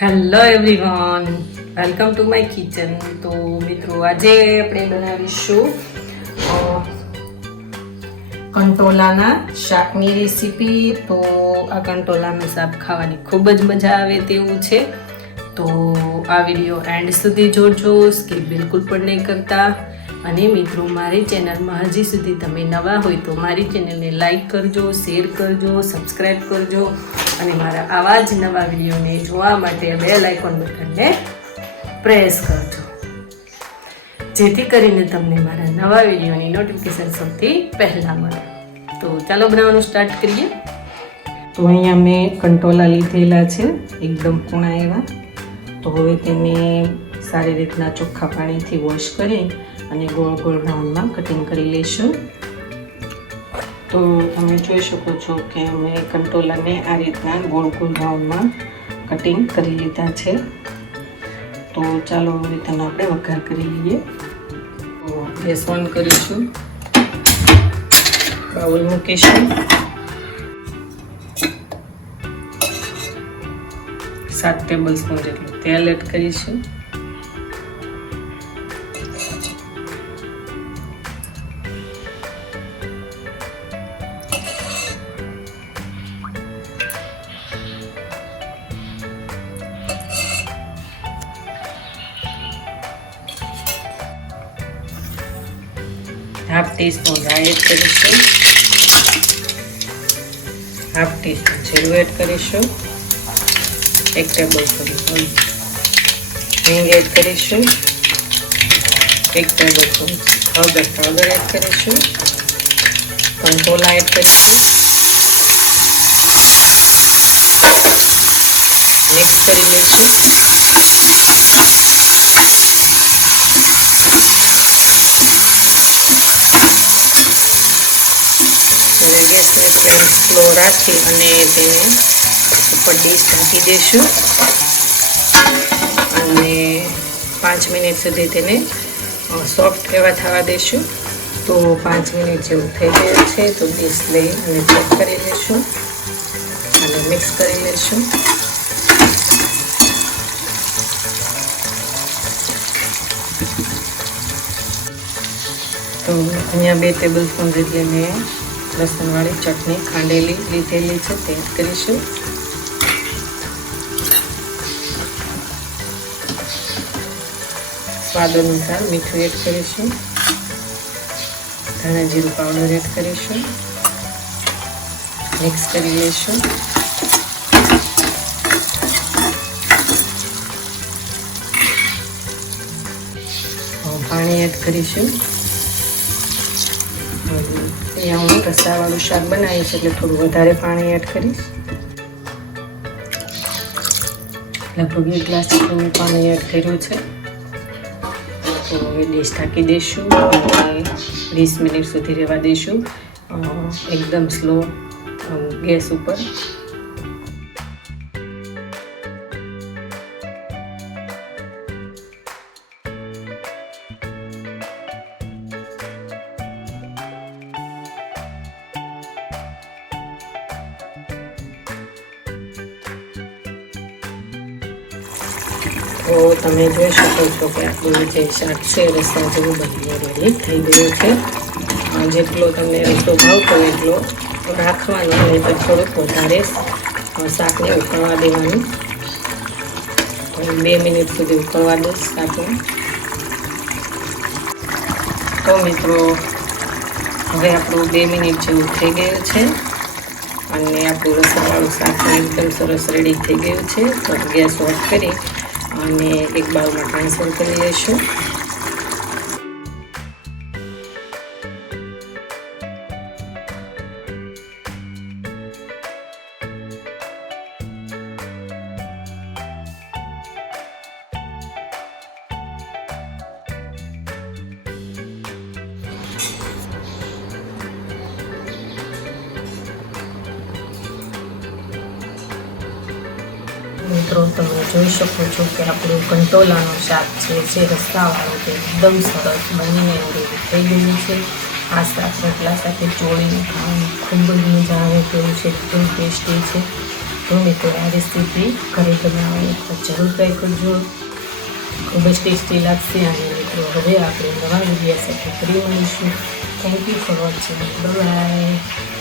Hello everyone welcome to my kitchen તો મિત્રો, આજે આપણે બનાવીશું કંટોલાના શાકની રેસીપી તો આ કંટોલાનું શાક ખાવાની ખૂબ જ મજા આવે તેવું છે. તો આ વીડિયો એન્ડ સુધી જોજો. સ્કીપ બિલકુલ પણ નહીં કરતા. અને મિત્રો, મારી ચેનલમાં હજી સુધી તમે નવા હોય તો મારી ચેનલને લાઈક કરજો શેર કરજો સબસ્ક્રાઈબ કરજો. અને મારા આવા જ નવા વિડીયોને જોવા માટે બેલ આઇકોન બટનને પ્રેસ કરજો. જેથી કરીને તમને મારા નવા વિડીયોની નોટિફિકેશન સૌથી પહેલાં મળે. તો ચાલો બનાવવાનું સ્ટાર્ટ કરીએ. તો અહીંયા મેં કંટોલા લીધેલા છે, એકદમ પૂણા એવા. તો હવે તેને સારી રીતના ચોખ્ખા પાણીથી વોશ કરી અને ગોળ ગોળ રાઉન્ડમાં કટિંગ કરી લઈશું. તો તમે જોઈ શકો છો કે મેં કંટોલાને આ રીતના ગોળ ગોળ રાઉન્ડમાં કટિંગ કરી લીધા છે. તો ચાલો હવે તેનો આપણે વઘાર કરી લઈએ. તો ગેસ ઓન કરીશું. બાઉલ મૂકીશું. સાત ટેબલ સ્પૂન જેટલું તેલ એડ કરીશું. હાફ ટીસ્પૂન રાઈ એડ કરીશું હાફ ટીસ્પૂન જીરું એડ કરીશું. એક ટેબલ સ્પૂન હિંગ એડ કરીશું. એક ટેબલ સ્પૂન હળદર પાવડર એડ કરીશું. કંટોલા એડ કરીશું. મિક્સ કરી લઈશું. ફ્લેમ સ્લો રાખી અને તેને ઉપર ડીશ ઢાંકી દઈશું અને પાંચ મિનિટ સુધી તેને સોફ્ટ એવા થવા દઈશું તો પાંચ મિનિટ જેવું થઈ ગયું છે, તો ડીશ લઈ અને ચેક કરી લઈશું અને મિક્સ કરી લઈશું તો અહીંયા બે ટેબલ સ્પૂન જેટલી મેં લસણવાળી ચટણી ખાંડેલી લીધેલી છે, તે કરીશું. સ્વાદ અનુસાર મીઠું એડ કરીશું. ધાણા જીરું પાવડર એડ કરીશું. મિક્સ કરી લઈશું. પાણી એડ કરીશું. અહીંયા હું રસાવાળું શાક બનાવીશ એટલે થોડું વધારે પાણી એડ કરીશ. લગભગ એક ગ્લાસ જેટલું પાણી એડ કર્યું છે. તો હવે ડીશ ઢાંકી દઈશું અને વીસ મિનિટ સુધી રહેવા દઈશું. એકદમ સ્લો ગેસ ઉપર. તો તમે જોઈ શકો છો કે આપણું જે શાક છે, રસ્તા જેવું બધું રેડી થઈ ગયું છે. જેટલો તમને રસ્તો ભાવતો એટલો રાખવાનો અને તો થોડુંક વધારે શાકને ઉકળવા દેવાનું. બે મિનિટ સુધી ઉકળવા દઈશ શાકને. તો મિત્રો, હવે આપણું બે મિનિટ જેવું થઈ ગયું છે અને આપણું રસાવાળું શાક એકદમ સરસ રેડી થઈ ગયું છે. તો ગેસ ઓફ કરી અને એક બાઉલમાં ટ્રાન્સફર કરી લઈશું મિત્રો તમે જોઈ શકો છો કે આપણું કંટોલાનું શાક છે, જે રસ્તાવાળું તે એકદમ સરસ બનીને રેડી થઈ ગયું છે. આ શાક રોટલા સાથે ચોળીને ખાવાની ખૂબ જ મજા આવે તેવું છે, એકદમ ટેસ્ટી છે. તો મિત્રો, આ રેસીપી ઘરે બનાવવાની જરૂર ટ્રાય કરજો. ખૂબ જ ટેસ્ટી લાગશે અને મિત્રો, હવે આપણે નવા વીડિયો સાથે ફરી મળીશું. Thank you for watching bye